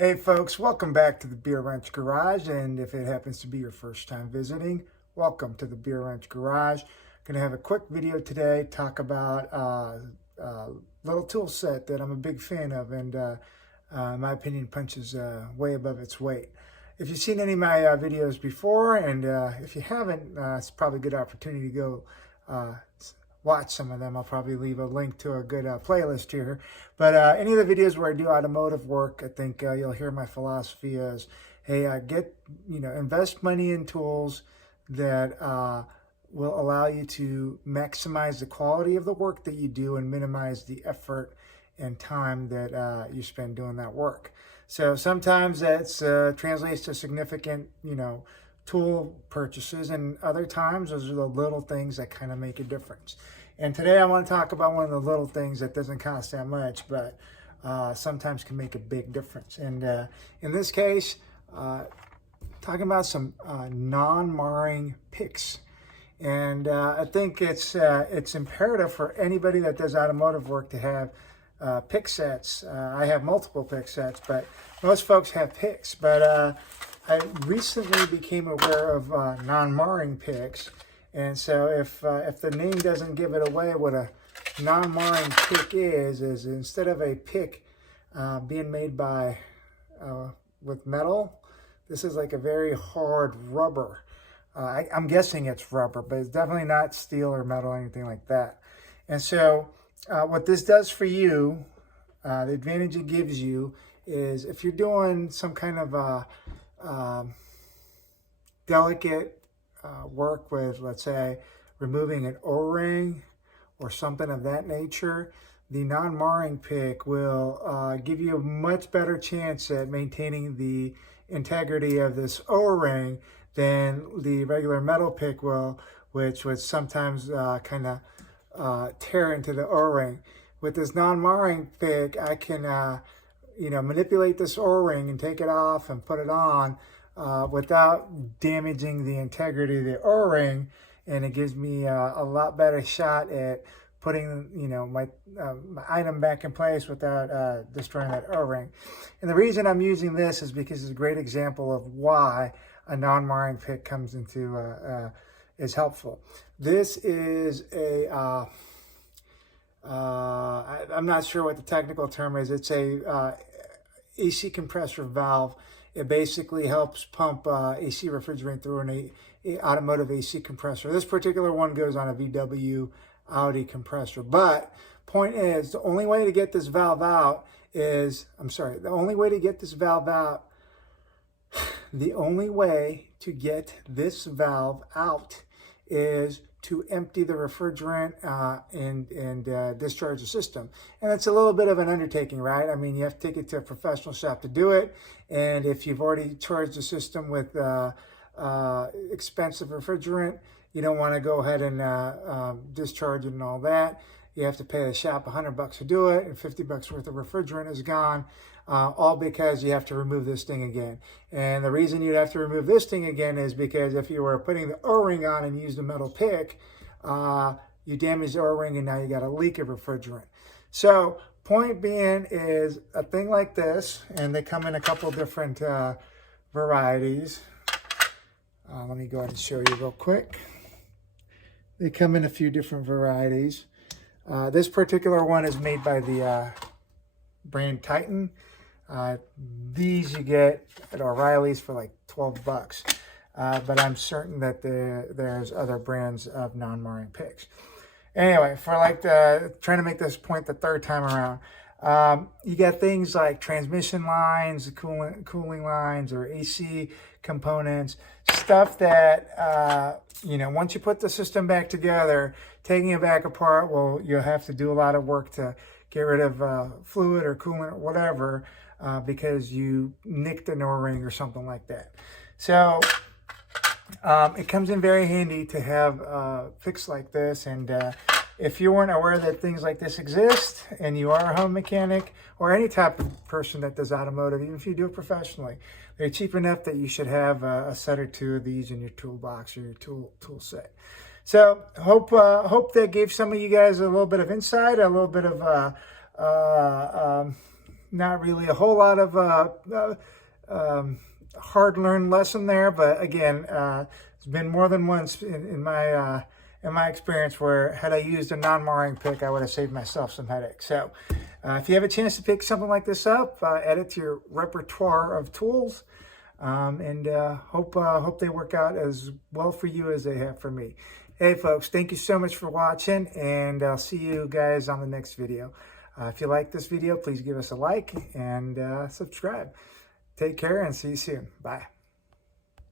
Hey folks, welcome back to the Beer Wrench Garage, and if it happens to be your first time visiting, welcome to the Beer Wrench Garage. Going to have a quick video today, talk about a little tool set that I'm a big fan of, and in my opinion punches way above its weight. If you've seen any of my videos before, and if you haven't, it's probably a good opportunity to go watch some of them. I'll probably leave a link to a good playlist here. But any of the videos where I do automotive work, I think you'll hear my philosophy is, hey, invest money in tools that will allow you to maximize the quality of the work that you do and minimize the effort and time that you spend doing that work. So sometimes that translates to significant, tool purchases, and other times those are the little things that kind of make a difference. And today I want to talk about one of the little things that doesn't cost that much, but sometimes can make a big difference. And in this case, talking about some non-marring picks. And I think it's imperative for anybody that does automotive work to have pick sets. I have multiple pick sets, but most folks have picks. But I recently became aware of non-marring picks, and so if the name doesn't give it away, what a non-marring pick is instead of a pick being made by with metal, this is like a very hard rubber. I'm guessing it's rubber, but it's definitely not steel or metal or anything like that. And so what this does for you, the advantage it gives you is if you're doing some kind of delicate work with, let's say, removing an O-ring or something of that nature, the non-marring pick will give you a much better chance at maintaining the integrity of this O-ring than the regular metal pick will, which would sometimes kind of tear into the O-ring. With this non-marring pick, I can manipulate this O-ring and take it off and put it on without damaging the integrity of the O-ring, and it gives me a lot better shot at putting my item back in place without destroying that O-ring. And the reason I'm using this is because it's a great example of why a non-marring pick comes into is helpful. This is a I'm not sure what the technical term is. It's a AC compressor valve. It basically helps pump AC refrigerant through an automotive AC compressor. This particular one goes on a VW Audi compressor. But point is, the only way to get this valve out is, the only way to get this valve out is to empty the refrigerant and discharge the system. And it's a little bit of an undertaking, right? I mean, you have to take it to a professional shop to do it. And if you've already charged the system with expensive refrigerant, you don't want to go ahead and discharge it and all that. You have to pay the shop $100 to do it, and $50 worth of refrigerant is gone, all because you have to remove this thing again. And the reason you'd have to remove this thing again is because if you were putting the O-ring on and used a metal pick, you damage the O-ring and now you got a leak of refrigerant. So point being is a thing like this, and they come in a couple different varieties. Let me go ahead and show you real quick. They come in a few different varieties. This particular one is made by the brand Titan. These you get at O'Reilly's for like $12, but I'm certain that there's other brands of non-marring picks. Anyway, for trying to make this point the third time around, you get things like transmission lines, cooling lines, or AC components, stuff that once you put the system back together, taking it back apart, well, you'll have to do a lot of work to get rid of fluid or coolant or whatever because you nicked an O-ring or something like that. So it comes in very handy to have a fix like this. And if you weren't aware that things like this exist, and you are a home mechanic or any type of person that does automotive, even if you do it professionally, they're cheap enough that you should have a set or two of these in your toolbox or your tool set. So hope that gave some of you guys a little bit of insight, a little bit of not really a whole lot of hard-learned lesson there, but again, it's been more than once in my experience where had I used a non-marring pick, I would have saved myself some headaches. So if you have a chance to pick something like this up, add it to your repertoire of tools, and hope they work out as well for you as they have for me. Hey folks, thank you so much for watching, and I'll see you guys on the next video. If you like this video, please give us a like and subscribe. Take care and see you soon. Bye.